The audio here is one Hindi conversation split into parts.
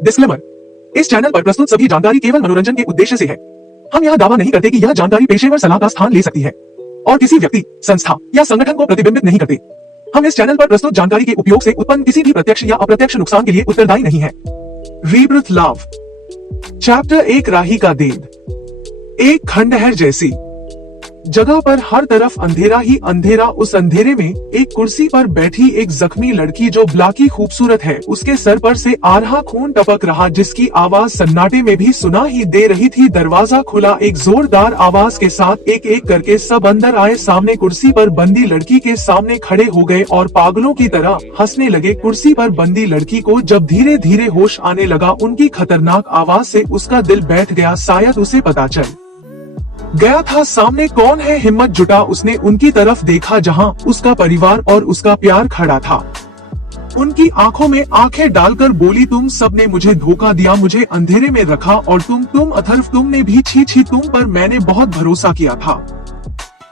डिस्क्लेमर, इस चैनल पर प्रस्तुत सभी जानकारी केवल मनोरंजन के उद्देश्य से है। हम यह दावा नहीं करते कि यह जानकारी पेशेवर सलाह का स्थान ले सकती है और किसी व्यक्ति, संस्था या संगठन को प्रतिबिंबित नहीं करते। हम इस चैनल पर प्रस्तुत जानकारी के उपयोग से उत्पन्न किसी भी प्रत्यक्ष या अप्रत्यक्ष नुकसान के लिए उत्तरदायी नहीं है। रीबर्थ लव, चैप्टर 1, राही का देद। एक खंडहर जैसी जगह पर हर तरफ अंधेरा ही अंधेरा। उस अंधेरे में एक कुर्सी पर बैठी एक जख्मी लड़की जो ब्लाकी खूबसूरत है, उसके सर पर से आ रहा खून टपक रहा, जिसकी आवाज सन्नाटे में भी सुना ही दे रही थी। दरवाजा खुला, एक जोरदार आवाज के साथ एक एक करके सब अंदर आए। सामने कुर्सी पर बंदी लड़की के सामने खड़े हो गए और पागलों की तरह हंसने लगे। कुर्सी पर बंदी लड़की को जब धीरे धीरे होश आने लगा, उनकी खतरनाक आवाज से उसका दिल बैठ गया। शायद उसे पता चल गया था सामने कौन है। हिम्मत जुटा उसने उनकी तरफ देखा जहां उसका परिवार और उसका प्यार खड़ा था। उनकी आंखों में आंखें डालकर बोली, तुम सबने मुझे धोखा दिया, मुझे अंधेरे में रखा और तुम अथर्व, तुमने भी। छी छी, तुम पर मैंने बहुत भरोसा किया था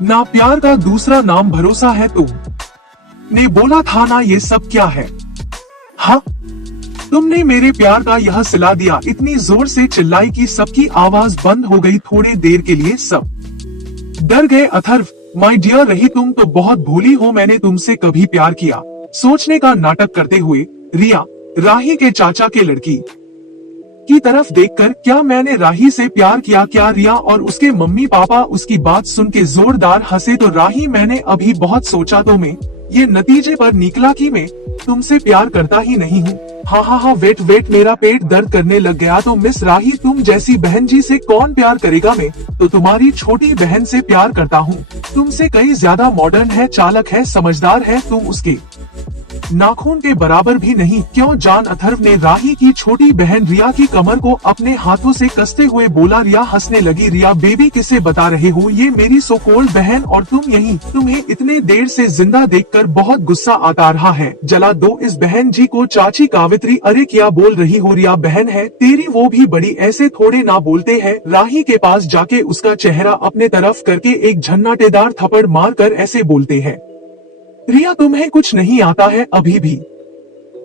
ना। प्यार का दूसरा नाम भरोसा है। तुमने बोला था ना ये सब क्या है। हाँ, तुमने मेरे प्यार का यह सिला दिया। इतनी जोर से चिल्लाई कि सबकी आवाज बंद हो गई। थोड़ी देर के लिए सब डर गए। अथर्व, माय डियर रही, तुम तो बहुत भोली हो। मैंने तुमसे कभी प्यार किया, सोचने का नाटक करते हुए रिया, राही के चाचा के लड़की की तरफ देखकर, क्या मैंने राही से प्यार किया क्या। रिया और उसके मम्मी पापा उसकी बात सुन के जोरदार हंसे। तो राही, मैंने अभी बहुत सोचा तो मैं ये नतीजे पर निकला कि मैं तुमसे प्यार करता ही नहीं हूँ। हाँ, वेट, मेरा पेट दर्द करने लग गया। तो मिस राही, तुम जैसी बहन जी से कौन प्यार करेगा। मैं तो तुम्हारी छोटी बहन से प्यार करता हूँ। तुमसे कहीं ज्यादा मॉडर्न है, चालक है, समझदार है। तुम उसके नाखून के बराबर भी नहीं। क्यों जान। अथर्व ने राही की छोटी बहन रिया की कमर को अपने हाथों से कसते हुए बोला। रिया हंसने लगी। रिया, बेबी किसे बता रहे हो, ये मेरी सो कॉल्ड बहन और तुम यहीं। तुम्हें इतने देर से जिंदा देखकर बहुत गुस्सा आता रहा है। जला दो इस बहन जी को। चाची कावित्री, अरे क्या बोल रही हो। रिया बहन है तेरी, वो भी बड़ी, ऐसे थोड़े ना बोलते हैं। राही के पास जाके उसका चेहरा अपने तरफ करके एक झन्नाटेदार थप्पड़ मारकर ऐसे बोलते हैं, रिया तुम्हें कुछ नहीं आता है अभी भी।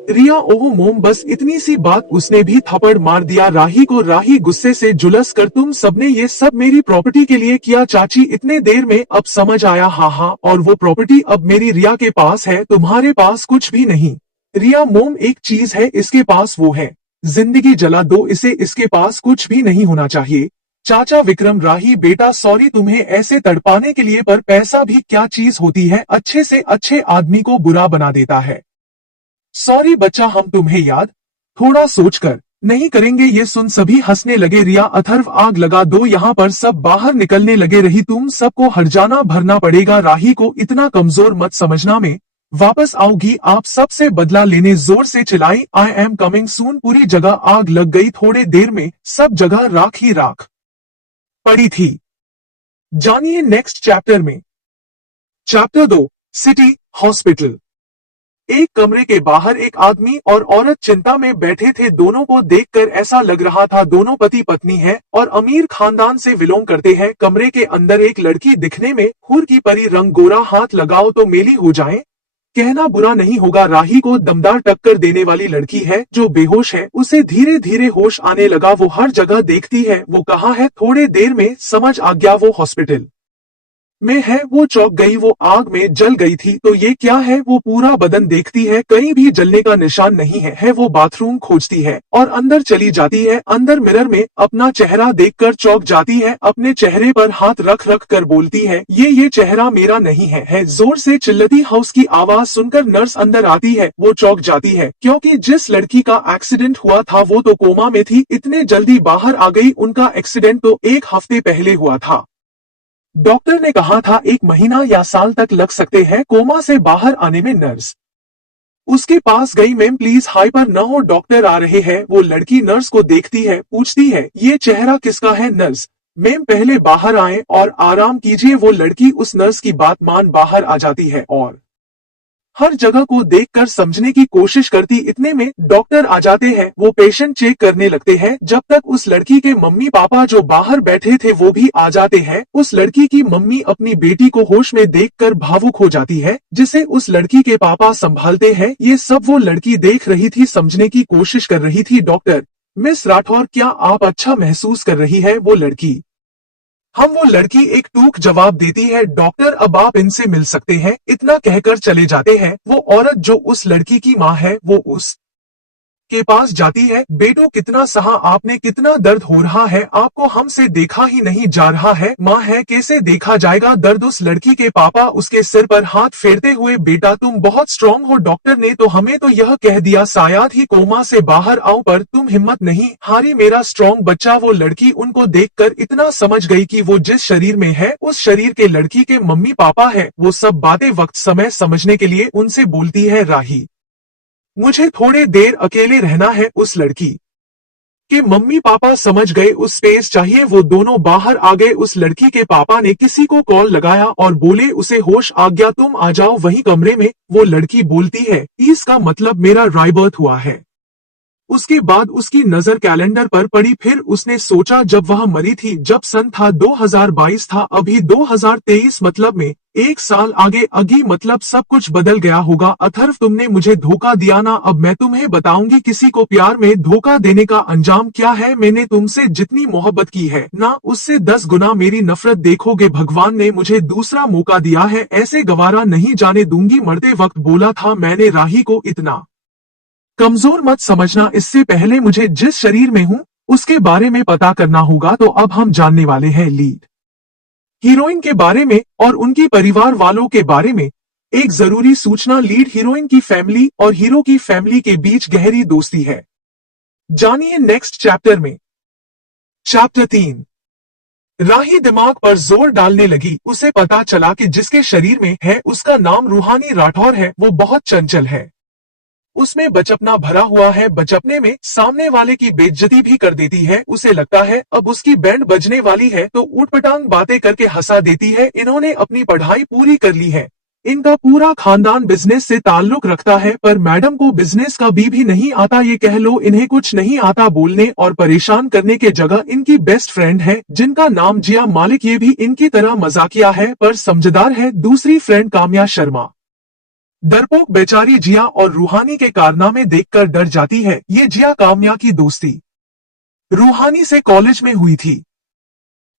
रिया, ओह मोम, बस इतनी सी बात। उसने भी थप्पड़ मार दिया राही को। राही गुस्से से झुलस कर, तुम सबने ये सब मेरी प्रॉपर्टी के लिए किया चाची। इतने देर में अब समझ आया। हाँ, और वो प्रॉपर्टी अब मेरी रिया के पास है, तुम्हारे पास कुछ भी नहीं। रिया, मोम एक चीज है इसके पास, वो है जिंदगी। जला दो इसे, इसके पास कुछ भी नहीं होना चाहिए। चाचा विक्रम, राही बेटा सॉरी तुम्हें ऐसे तड़पाने के लिए, पर पैसा भी क्या चीज होती है, अच्छे से अच्छे आदमी को बुरा बना देता है। सॉरी बच्चा, हम तुम्हें याद थोड़ा सोचकर नहीं करेंगे। ये सुन सभी हंसने लगे। रिया, अथर्व, आग लगा दो यहाँ पर। सब बाहर निकलने लगे। रही, तुम सबको हर्जाना भरना पड़ेगा। राही को इतना कमजोर मत समझना, में वापस आऊंगी आप सबसे बदला लेने। जोर से चिल्लाई, आई एम कमिंग सून। पूरी जगह आग लग गई। थोड़े देर में सब जगह राख ही राख पड़ी थी। जानिए नेक्स्ट चैप्टर में। Chapter 2, city hospital. एक कमरे के बाहर एक आदमी और औरत चिंता में बैठे थे। दोनों को देखकर ऐसा लग रहा था दोनों पति पत्नी हैं और अमीर खानदान से बिलोंग करते हैं। कमरे के अंदर एक लड़की दिखने में हूर की परी, रंग गोरा, हाथ लगाओ तो मेली हो जाए, कहना बुरा नहीं होगा। राही को दमदार टक्कर देने वाली लड़की है जो बेहोश है। उसे धीरे धीरे होश आने लगा। वो हर जगह देखती है, वो कहाँ है। थोड़े देर में समझ आ गया वो हॉस्पिटल में है। वो चौंक गई, वो आग में जल गई थी। तो ये क्या है। वो पूरा बदन देखती है, कहीं भी जलने का निशान नहीं है। वो बाथरूम खोजती है और अंदर चली जाती है। अंदर मिरर में अपना चेहरा देखकर चौंक जाती है। अपने चेहरे पर हाथ रख रख कर बोलती है, ये चेहरा मेरा नहीं है। जोर से चिल्लती हाउस की आवाज सुनकर नर्स अंदर आती है। वो चौंक जाती है क्योंकि जिस लड़की का एक्सीडेंट हुआ था वो तो कोमा में थी। इतने जल्दी बाहर आ गई। उनका एक्सीडेंट तो 1 हफ्ते पहले हुआ था। डॉक्टर ने कहा था 1 महीना या साल तक लग सकते हैं कोमा से बाहर आने में। नर्स उसके पास गई, मैम प्लीज हाइपर न हो, डॉक्टर आ रहे हैं। वो लड़की नर्स को देखती है, पूछती है, ये चेहरा किसका है। नर्स, मैम पहले बाहर आए और आराम कीजिए। वो लड़की उस नर्स की बात मान बाहर आ जाती है और हर जगह को देखकर समझने की कोशिश करती। इतने में डॉक्टर आ जाते हैं। वो पेशेंट चेक करने लगते हैं। जब तक उस लड़की के मम्मी पापा जो बाहर बैठे थे वो भी आ जाते हैं। उस लड़की की मम्मी अपनी बेटी को होश में देखकर भावुक हो जाती है, जिसे उस लड़की के पापा संभालते हैं। ये सब वो लड़की देख रही थी, समझने की कोशिश कर रही थी। डॉक्टर मिस राठौर, क्या आप अच्छा महसूस कर रही है? वो लड़की। वो लड़की एक टूक जवाब देती है, डॉक्टर अब आप इनसे मिल सकते हैं। इतना कहकर चले जाते हैं। वो औरत जो उस लड़की की माँ है, वो उस के पास जाती है। बेटो, कितना सहा आपने, कितना दर्द हो रहा है आपको, हमसे देखा ही नहीं जा रहा है। माँ है, कैसे देखा जाएगा दर्द? उस लड़की के पापा उसके सिर पर हाथ फेरते हुए, बेटा तुम बहुत स्ट्रांग हो, डॉक्टर ने तो हमें तो यह कह दिया शायद ही कोमा से बाहर आओ, पर तुम हिम्मत नहीं हारी मेरा स्ट्रांग बच्चा। वो लड़की उनको देखकर इतना समझ गई कि वो जिस शरीर में है उस शरीर के लड़की के मम्मी पापा है। वो सब बातें वक्त समय समझने के लिए उनसे बोलती है, राही मुझे थोड़े देर अकेले रहना है। उस लड़की के मम्मी पापा समझ गए उस स्पेस चाहिए। वो दोनों बाहर आ गए। उस लड़की के पापा ने किसी को कॉल लगाया और बोले उसे होश आ गया, तुम आ जाओ वही कमरे में। वो लड़की बोलती है, इसका मतलब मेरा राइबर्थ हुआ है। उसके बाद उसकी नजर कैलेंडर पर पड़ी। फिर उसने सोचा, जब वह मरी थी, जब सन था 2022 था, अभी 2023, मतलब में एक साल आगे अगी, मतलब सब कुछ बदल गया होगा। अथर्व, तुमने मुझे धोखा दिया ना, अब मैं तुम्हें बताऊंगी किसी को प्यार में धोखा देने का अंजाम क्या है। मैंने तुमसे जितनी मोहब्बत की है ना, उससे 10 गुना मेरी नफरत देखोगे। भगवान ने मुझे दूसरा मौका दिया है, ऐसे गवारा नहीं जाने दूंगी। मरते वक्त बोला था मैंने, राही को इतना कमजोर मत समझना। इससे पहले मुझे जिस शरीर में हूँ उसके बारे में पता करना होगा। तो अब हम जानने वाले हैं लीड हीरोइन के बारे में और उनकी परिवार वालों के बारे में। एक जरूरी सूचना, लीड हीरोइन की फैमिली और हीरो की फैमिली के बीच गहरी दोस्ती है। जानिए नेक्स्ट चैप्टर में। चैप्टर 3। राही दिमाग पर जोर डालने लगी। उसे पता चला कि जिसके शरीर में है उसका नाम रूहानी राठौर है। वो बहुत चंचल है, उसमें बचपना भरा हुआ है। बचपने में सामने वाले की बेइज्जती भी कर देती है। उसे लगता है अब उसकी बैंड बजने वाली है तो ऊटपटांग बातें करके हंसा देती है। इन्होंने अपनी पढ़ाई पूरी कर ली है। इनका पूरा खानदान बिजनेस से ताल्लुक रखता है, पर मैडम को बिजनेस का भी नहीं आता। ये कह लो इन्हें कुछ नहीं आता बोलने और परेशान करने के जगह इनकी बेस्ट फ्रेंड है जिनका नाम जिया मालिक। ये भी इनकी तरह मजाकिया है पर समझदार है। दूसरी फ्रेंड काम्या शर्मा। डरपोक बेचारी जिया और रूहानी के कारनामे देखकर डर जाती है। ये जिया काम्या की दोस्ती रूहानी से कॉलेज में हुई थी।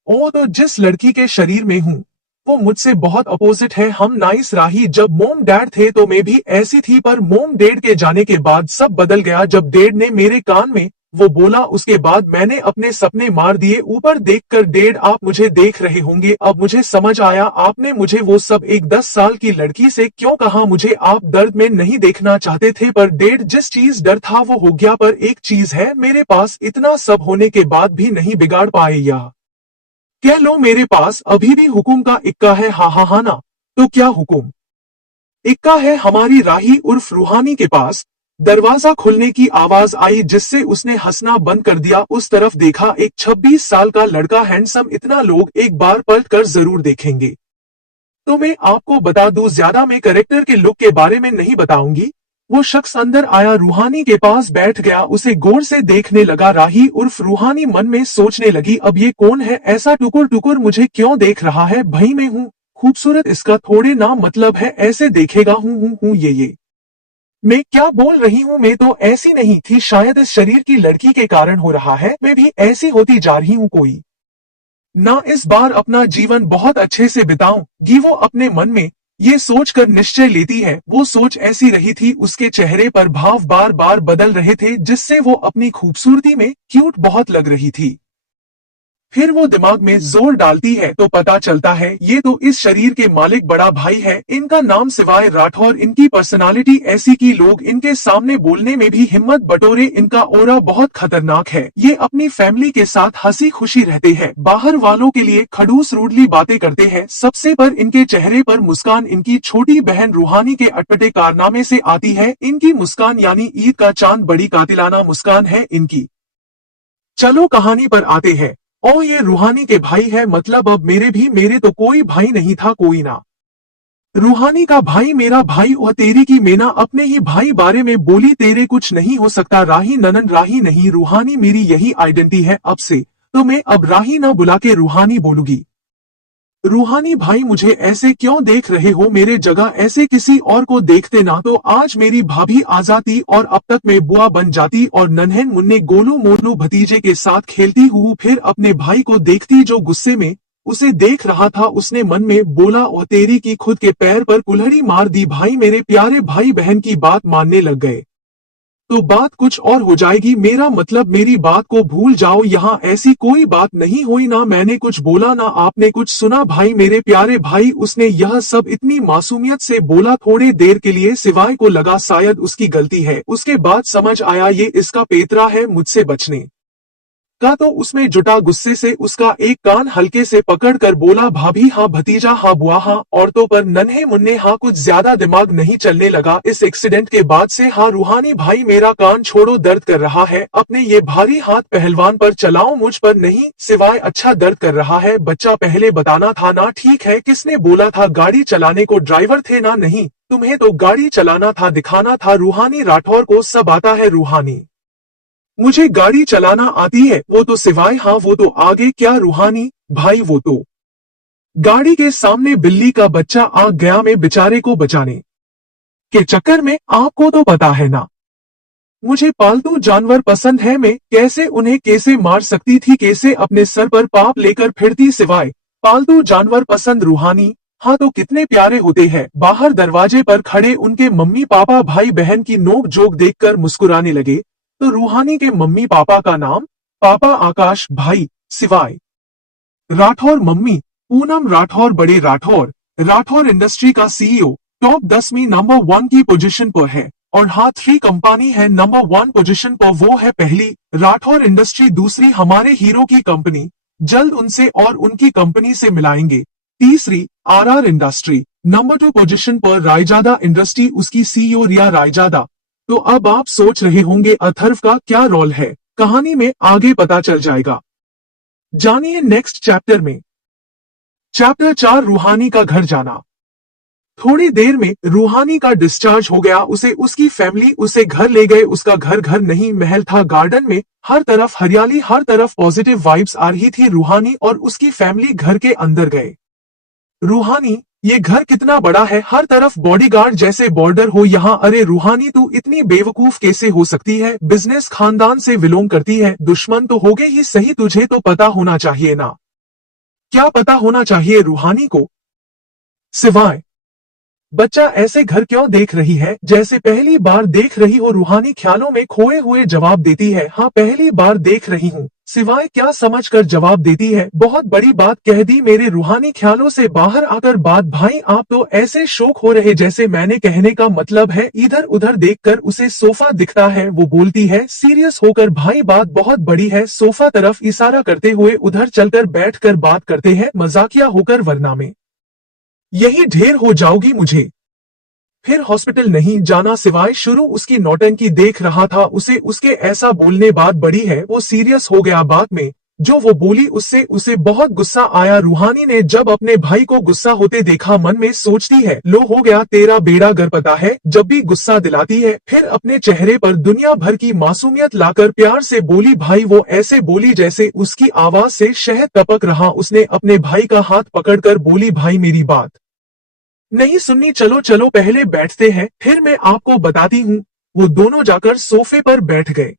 ओ, तो जिस लड़की के शरीर में हूँ वो मुझसे बहुत अपोजिट है। हम नाइस राही, जब मोम डैड थे तो मैं भी ऐसी थी, पर मोम डैड के जाने के बाद सब बदल गया। जब डैड ने मेरे कान में वो बोला, उसके बाद मैंने अपने सपने मार दिए। ऊपर देखकर डैड, आप मुझे देख रहे होंगे। अब मुझे समझ आया आपने मुझे वो सब एक 10 साल की लड़की से क्यों कहा। मुझे आप दर्द में नहीं देखना चाहते थे, पर डैड जिस चीज डर था वो हो गया। पर एक चीज है, मेरे पास इतना सब होने के बाद भी नहीं बिगाड़ पाए। यह कह लो मेरे पास अभी भी हुकुम का इक्का है। हा हा हा ना, तो क्या हुकुम इक्का है हमारी राही उर्फ रूहानी के पास। दरवाजा खुलने की आवाज आई जिससे उसने हंसना बंद कर दिया। उस तरफ देखा, एक 26 साल का लड़का, हैंडसम। इतना लोग एक बार पलट कर जरूर देखेंगे। तो मैं आपको बता दूं, ज्यादा मैं कैरेक्टर के लुक के बारे में नहीं बताऊंगी। वो शख्स अंदर आया, रूहानी के पास बैठ गया, उसे गौर से देखने लगा। राही उर्फ रूहानी मन में सोचने लगी, अब ये कौन है, ऐसा टुकुर टुकुर मुझे क्यों देख रहा है। भाई मैं हूँ खूबसूरत, इसका थोड़े ना मतलब है ऐसे देखेगा। हूँ ये मैं क्या बोल रही हूँ, मैं तो ऐसी नहीं थी, शायद इस शरीर की लड़की के कारण हो रहा है। मैं भी ऐसी होती जा रही हूँ कोई ना, इस बार अपना जीवन बहुत अच्छे से बिताऊंगी। वो अपने मन में ये सोचकर निश्चय लेती है। वो सोच ऐसी रही थी, उसके चेहरे पर भाव बार बार बदल रहे थे जिससे वो अपनी खूबसूरती में क्यूट बहुत लग रही थी। फिर वो दिमाग में जोर डालती है तो पता चलता है ये तो इस शरीर के मालिक बड़ा भाई है। इनका नाम सिवाय राठौर, इनकी पर्सनालिटी ऐसी कि लोग इनके सामने बोलने में भी हिम्मत बटोरे। इनका ओरा बहुत खतरनाक है। ये अपनी फैमिली के साथ हंसी खुशी रहते हैं, बाहर वालों के लिए खड़ूस रूडली बातें करते हैं सबसे, पर इनके चेहरे पर मुस्कान इनकी छोटी बहन रूहानी के अटपटे कारनामे से आती है। इनकी मुस्कान यानी ईद का चांद, बड़ी कातिलाना मुस्कान है इनकी। चलो कहानी पर आते हैं। ओ, ये रूहानी के भाई है, मतलब अब मेरे तो कोई भाई नहीं था, कोई ना। रूहानी का भाई मेरा भाई। और तेरी की मैना अपने ही भाई बारे में बोली, तेरे कुछ नहीं हो सकता राही। ननन राही नहीं, रूहानी मेरी यही आइडेंटिटी है अब से, तो मैं अब राही ना बुला के रूहानी बोलूंगी। रूहानी भाई, मुझे ऐसे क्यों देख रहे हो? मेरे जगह ऐसे किसी और को देखते ना तो आज मेरी भाभी आ जाती और अब तक मैं बुआ बन जाती और नन्हे मुन्ने गोलू मोलू भतीजे के साथ खेलती हूँ। फिर अपने भाई को देखती जो गुस्से में उसे देख रहा था। उसने मन में बोला, और तेरी की खुद के पैर पर कुल्हाड़ी मार दी। भाई, मेरे प्यारे भाई बहन की बात मानने लग गए तो बात कुछ और हो जाएगी। मेरा मतलब, मेरी बात को भूल जाओ। यहाँ ऐसी कोई बात नहीं हुई, ना मैंने कुछ बोला ना आपने कुछ सुना। भाई, मेरे प्यारे भाई, उसने यह सब इतनी मासूमियत से बोला। थोड़ी देर के लिए सिवाय को लगा शायद उसकी गलती है। उसके बाद समझ आया ये इसका पेतरा है मुझसे बचने का। तो उसमें जुटा गुस्से से उसका एक कान हल्के से पकड़कर बोला, भाभी हाँ, भतीजा हाँ, बुआ हाँ, औरतों पर नन्हे मुन्ने हाँ। कुछ ज्यादा दिमाग नहीं चलने लगा इस एक्सीडेंट के बाद से। हाँ रूहानी भाई, मेरा कान छोड़ो, दर्द कर रहा है। अपने ये भारी हाथ पहलवान पर चलाओ, मुझ पर नहीं। सिवाय अच्छा दर्द कर रहा है बच्चा, पहले बताना था ना। ठीक है, किसने बोला था गाड़ी चलाने को? ड्राइवर थे ना? नहीं, तुम्हें तो गाड़ी चलाना था, दिखाना था। रूहानी राठौर को सब आता है। रूहानी, मुझे गाड़ी चलाना आती है। वो तो सिवाय हाँ, वो तो आगे क्या? रूहानी भाई, वो तो गाड़ी के सामने बिल्ली का बच्चा आ गया। मैं बेचारे को बचाने के चक्कर में, आपको तो पता है ना मुझे पालतू जानवर पसंद है। मैं कैसे उन्हें कैसे मार सकती थी? कैसे अपने सर पर पाप लेकर फिरती? सिवाय पालतू जानवर पसंद? रूहानी हाँ, तो कितने प्यारे होते हैं। बाहर दरवाजे पर खड़े उनके मम्मी पापा भाई बहन की नोक जोक देखकर मुस्कुराने लगे। तो रूहानी के मम्मी पापा का नाम? पापा आकाश, भाई सिवाय राठौर, मम्मी पूनम राठौर। बड़े राठौर, राठौर इंडस्ट्री का सीईओ, टॉप 10 में नंबर 1 की पोजीशन पर है। और हाँ, 3 कंपनी है नंबर 1 पोजीशन पर। वो है पहली राठौर इंडस्ट्री, दूसरी हमारे हीरो की कंपनी, जल्द उनसे और उनकी कंपनी से मिलाएंगे। तीसरी आरआर इंडस्ट्री, नंबर 2 पोजीशन पर रायजादा इंडस्ट्री, उसकी सीईओ रिया रायजादा। तो अब आप सोच रहे होंगे अथर्व का क्या रोल है? कहानी में आगे पता चल जाएगा, जानिए नेक्स्ट चैप्टर में। चैप्टर 4, रूहानी का घर जाना। थोड़ी देर में रूहानी का डिस्चार्ज हो गया। उसे उसकी फैमिली उसे घर ले गए। उसका घर घर नहीं, महल था। गार्डन में हर तरफ हरियाली, हर तरफ पॉजिटिव वाइब्स आ रही थी। रूहानी और उसकी फैमिली घर के अंदर गए। रूहानी, ये घर कितना बड़ा है, हर तरफ बॉडीगार्ड जैसे बॉर्डर हो यहाँ। अरे रूहानी, तू इतनी बेवकूफ कैसे हो सकती है? बिजनेस खानदान से बिलोंग करती है, दुश्मन तो होगे ही सही। तुझे तो पता होना चाहिए ना। क्या पता होना चाहिए रूहानी को? सिवाय बच्चा ऐसे घर क्यों देख रही है जैसे पहली बार देख रही हो? रूहानी ख्यालों में खोए हुए जवाब देती है, हाँ पहली बार देख रही हूँ। सिवाय क्या समझकर जवाब देती है, बहुत बड़ी बात कह दी। मेरे रूहानी ख्यालों से बाहर आकर बात, भाई आप तो ऐसे शौक हो रहे जैसे। मैंने कहने का मतलब है, इधर उधर देखकर उसे सोफा दिखता है। वो बोलती है सीरियस होकर, भाई बात बहुत बड़ी है। सोफा तरफ इशारा करते हुए उधर चलकर बैठकर बात करते हैं मजाकिया होकर, वरना में यही ढेर हो जाओगी मुझे। फिर हॉस्पिटल नहीं जाना। सिवाय शुरू उसकी नौटंकी देख रहा था। उसे उसके ऐसा बोलने बात बड़ी है। वो सीरियस हो गया बात में। जो वो बोली उससे उसे बहुत गुस्सा आया। रूहानी ने जब अपने भाई को गुस्सा होते देखा, मन में सोचती है, लो हो गया तेरा बेड़ा गर्क। पता है जब भी गुस्सा दिलाती है। फिर अपने चेहरे पर दुनिया भर की मासूमियत लाकर प्यार से बोली, भाई। वो ऐसे बोली जैसे उसकी आवाज से शहद टपक रहा। उसने अपने भाई का हाथ पकड़कर बोली, भाई मेरी बात नहीं सुननी? चलो चलो पहले बैठते हैं, फिर मैं आपको बताती हूँ। वो दोनों जाकर सोफे पर बैठ गए।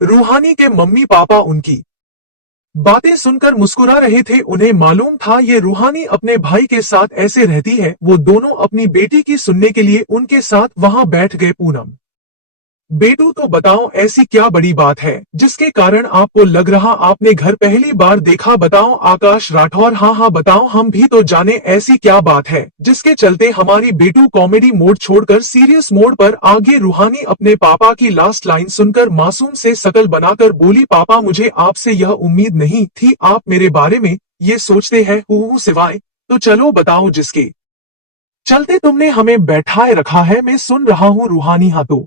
रूहानी के मम्मी पापा उनकी बातें सुनकर मुस्कुरा रहे थे। उन्हें मालूम था ये रूहानी अपने भाई के साथ ऐसे रहती है। वो दोनों अपनी बेटी की सुनने के लिए उनके साथ वहां बैठ गए। पूनम, बेटू तो बताओ ऐसी क्या बड़ी बात है जिसके कारण आपको लग रहा आपने घर पहली बार देखा? बताओ आकाश राठौर, हाँ हाँ बताओ, हम भी तो जाने ऐसी क्या बात है जिसके चलते हमारी बेटू कॉमेडी मोड छोड़कर सीरियस मोड पर आगे। रूहानी अपने पापा की लास्ट लाइन सुनकर मासूम से शकल बनाकर बोली, पापा मुझे आपसे यह उम्मीद नहीं थी आप मेरे बारे में ये सोचते हैं। सिवाय तो चलो बताओ जिसके चलते तुमने हमें बैठाए रखा है। मैं सुन रहा हूँ रूहानी, हाँ तो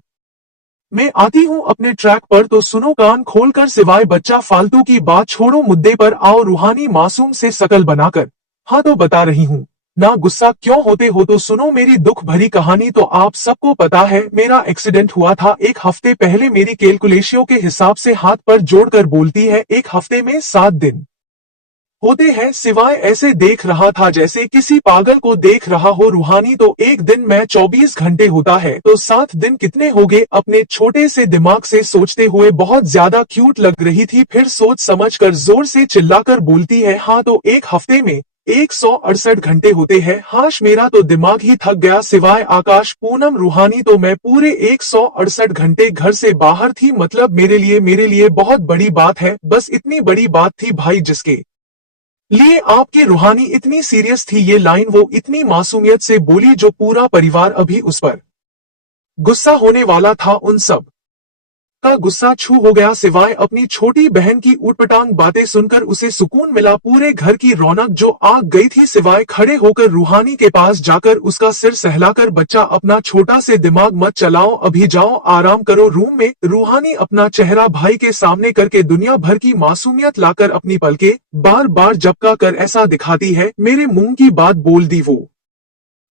मैं आती हूँ अपने ट्रैक पर, तो सुनो कान खोलकर। सिवाय बच्चा फालतू की बात छोड़ो, मुद्दे पर आओ। रूहानी मासूम से शकल बनाकर, हाँ तो बता रही हूँ ना, गुस्सा क्यों होते हो? तो सुनो मेरी दुख भरी कहानी। तो आप सबको पता है मेरा एक्सीडेंट हुआ था 1 हफ्ते पहले। मेरी कैलकुलेशियों के हिसाब से हाथ पर जोड़कर बोलती है 1 हफ्ते में 7 दिन होते हैं, सिवाय ऐसे देख रहा था जैसे किसी पागल को देख रहा हो। रूहानी तो एक दिन में 24 घंटे होता है तो 7 दिन कितने हो गए। अपने छोटे से दिमाग से सोचते हुए बहुत ज्यादा क्यूट लग रही थी। फिर सोच समझकर जोर से चिल्लाकर बोलती है, हाँ तो एक हफ्ते में 168 घंटे होते हैं। हाश, मेरा तो दिमाग ही थक गया। सिवाय आकाश, पूनम, रूहानी तो मैं पूरे 168 घंटे घर से बाहर थी। मतलब मेरे लिए बहुत बड़ी बात है। बस इतनी बड़ी बात थी भाई जिसके लिए आपकी रूहानी इतनी सीरियस थी। ये लाइन वो इतनी मासूमियत से बोली जो पूरा परिवार अभी उस पर गुस्सा होने वाला था। उन सब का गुस्सा छू हो गया। सिवाय अपनी छोटी बहन की उटपटांग बातें सुनकर उसे सुकून मिला। पूरे घर की रौनक जो आ गई थी। सिवाय खड़े होकर रूहानी के पास जाकर उसका सिर सहलाकर, बच्चा अपना छोटा से दिमाग मत चलाओ, अभी जाओ आराम करो रूम में। रूहानी अपना चेहरा भाई के सामने करके दुनिया भर की मासूमियत लाकर अपनी पलके बार बार झपका कर ऐसा दिखाती है मेरे मुंह की बात बोल दी। वो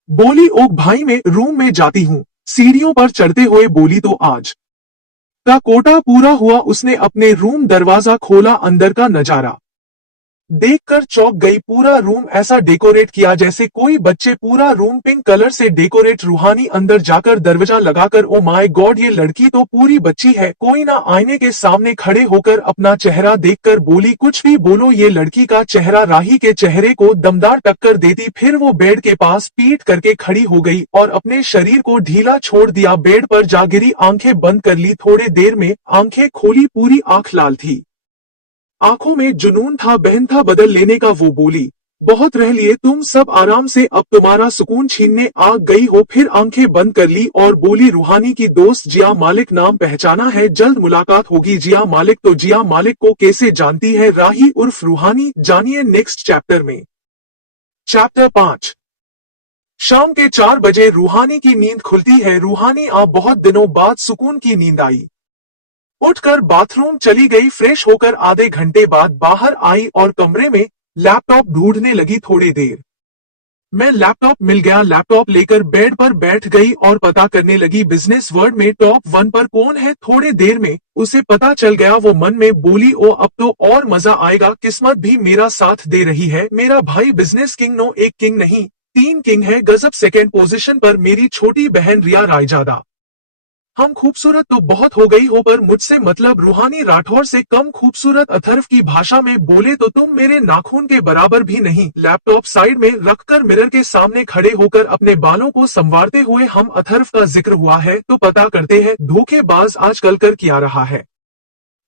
बोली, ओक भाई मैं रूम में जाती हूँ। सीढ़ियों पर चढ़ते हुए बोली, तो आज का कोटा पूरा हुआ। उसने अपने रूम दरवाजा खोला। अंदर का नजारा देखकर चौंक गई। पूरा रूम ऐसा डेकोरेट किया जैसे कोई बच्चे। पूरा रूम पिंक कलर से डेकोरेट। रूहानी अंदर जाकर दरवाजा लगाकर, ओ माय गॉड, ये लड़की तो पूरी बच्ची है। कोई ना आईने के सामने खड़े होकर अपना चेहरा देखकर बोली, कुछ भी बोलो, ये लड़की का चेहरा राही के चेहरे को दमदार टक्कर देती। फिर वो बेड के पास पीठ करके खड़ी हो गई और अपने शरीर को ढीला छोड़ दिया। बेड पर जा गिरी, आंखें बंद कर ली। थोड़े देर में आंखें खोली, पूरी आंख लाल थी, आंखों में जुनून था, बहन था बदल लेने का। वो बोली, बहुत रह लिए तुम सब आराम से, अब तुम्हारा सुकून छीनने आ गई हो। फिर आंखें बंद कर ली और बोली, रूहानी की दोस्त जिया मालिक, नाम पहचाना है, जल्द मुलाकात होगी। जिया मालिक, तो जिया मालिक को कैसे जानती है राही उर्फ रूहानी? जानिए नेक्स्ट चैप्टर में। चैप्टर 5। शाम के 4 बजे रूहानी की नींद खुलती है। रूहानी आप बहुत दिनों बाद सुकून की नींद आई। उठकर बाथरूम चली गई। फ्रेश होकर आधे घंटे बाद बाहर आई और कमरे में लैपटॉप ढूंढने लगी। थोड़ी देर में लैपटॉप मिल गया। लैपटॉप लेकर बेड पर बैठ गई और पता करने लगी बिजनेस वर्ल्ड में टॉप 1 पर कौन है। थोड़े देर में उसे पता चल गया। वो मन में बोली, ओ अब तो और मजा आएगा, किस्मत भी मेरा साथ दे रही है। मेरा भाई बिजनेस किंग, नो एक किंग नहीं 3 किंग है। गजब। सेकेंड पोजीशन पर मेरी छोटी बहन रिया रायजादा। हम खूबसूरत तो बहुत हो गई हो पर मुझसे मतलब रूहानी राठौर से कम खूबसूरत। अथर्व की भाषा में बोले तो तुम मेरे नाखून के बराबर भी नहीं। लैपटॉप साइड में रखकर मिरर के सामने खड़े होकर अपने बालों को संवारते हुए, हम अथर्व का जिक्र हुआ है तो पता करते हैं धोखेबाज आजकल कर क्या रहा है।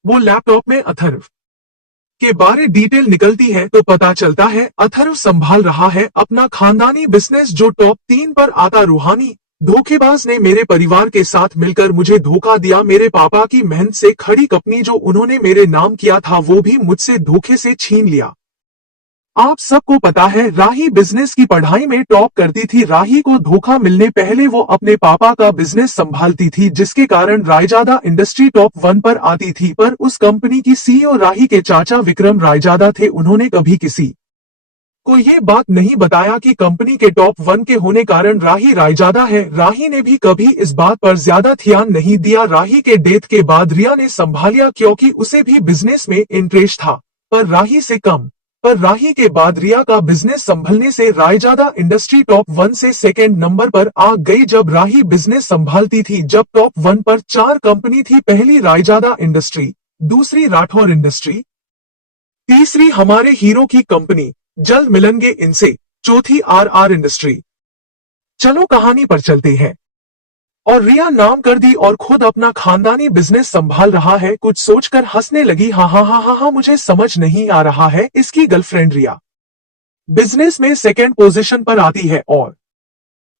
वो लैपटॉप में अथर्व के बारे डिटेल निकलती है तो पता चलता है अथर्व संभाल रहा है अपना खानदानी बिजनेस जो टॉप 3 पर आता। रूहानी धोखेबाज ने मेरे परिवार के साथ मिलकर मुझे धोखा दिया। मेरे पापा की मेहनत से खड़ी कंपनी जो उन्होंने मेरे नाम किया था वो भी मुझसे धोखे से छीन लिया। आप सबको पता है राही बिजनेस की पढ़ाई में टॉप करती थी। राही को धोखा मिलने पहले वो अपने पापा का बिजनेस संभालती थी जिसके कारण रायजादा इंडस्ट्री टॉप 1 पर आती थी। पर उस कंपनी की सीईओ राही के चाचा विक्रम रायजादा थे। उन्होंने कभी किसी को ये बात नहीं बताया कि कंपनी के टॉप 1 के होने कारण राही रायजादा है। राही ने भी कभी इस बात पर ज्यादा ध्यान नहीं दिया। राही के डेथ के बाद रिया ने संभालिया क्योंकि उसे भी बिजनेस में इंटरेस्ट था पर राही से कम। पर राही के बाद रिया का बिजनेस संभलने से रायजादा इंडस्ट्री टॉप 1 से सेकेंड नंबर पर आ गई। जब राही बिजनेस संभालती थी जब टॉप 1 पर 4 कंपनी थी, पहली रायजादा इंडस्ट्री, दूसरी राठौर इंडस्ट्री, तीसरी हमारे हीरो की कंपनी, जल्द मिलेंगे इनसे, चौथी आर इंडस्ट्री। चलो कहानी पर चलते हैं। और रिया नाम कर दी और खुद अपना खानदानी बिजनेस संभाल रहा है। कुछ सोचकर हंसने लगी। हाँ, मुझे समझ नहीं आ रहा है। इसकी गर्लफ्रेंड रिया बिजनेस में सेकेंड पोजीशन पर आती है और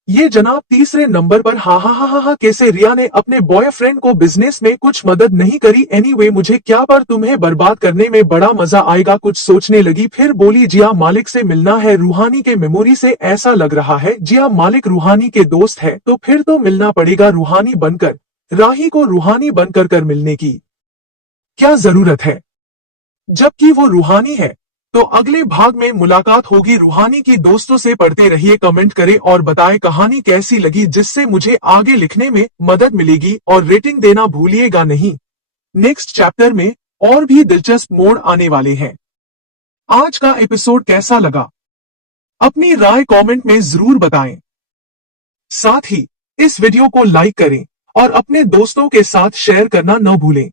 ये जनाब तीसरे नंबर पर। हाँ, कैसे रिया ने अपने बॉयफ्रेंड को बिजनेस में कुछ मदद नहीं करी। एनीवे मुझे क्या, पर तुम्हें बर्बाद करने में बड़ा मजा आएगा। कुछ सोचने लगी फिर बोली, जिया मालिक से मिलना है। रूहानी के मेमोरी से ऐसा लग रहा है जिया मालिक रूहानी के दोस्त है तो फिर तो मिलना पड़ेगा रूहानी बनकर। राही को रूहानी बनकर कर मिलने की क्या जरूरत है जबकि वो रूहानी है। तो अगले भाग में मुलाकात होगी रूहानी की दोस्तों से। पढ़ते रहिए, कमेंट करें और बताएं कहानी कैसी लगी जिससे मुझे आगे लिखने में मदद मिलेगी और रेटिंग देना भूलिएगा नहीं। नेक्स्ट चैप्टर में और भी दिलचस्प मोड़ आने वाले हैं। आज का एपिसोड कैसा लगा? अपनी राय कमेंट में जरूर बताएं। साथ ही इस वीडियो को लाइक करें और अपने दोस्तों के साथ शेयर करना न भूलें।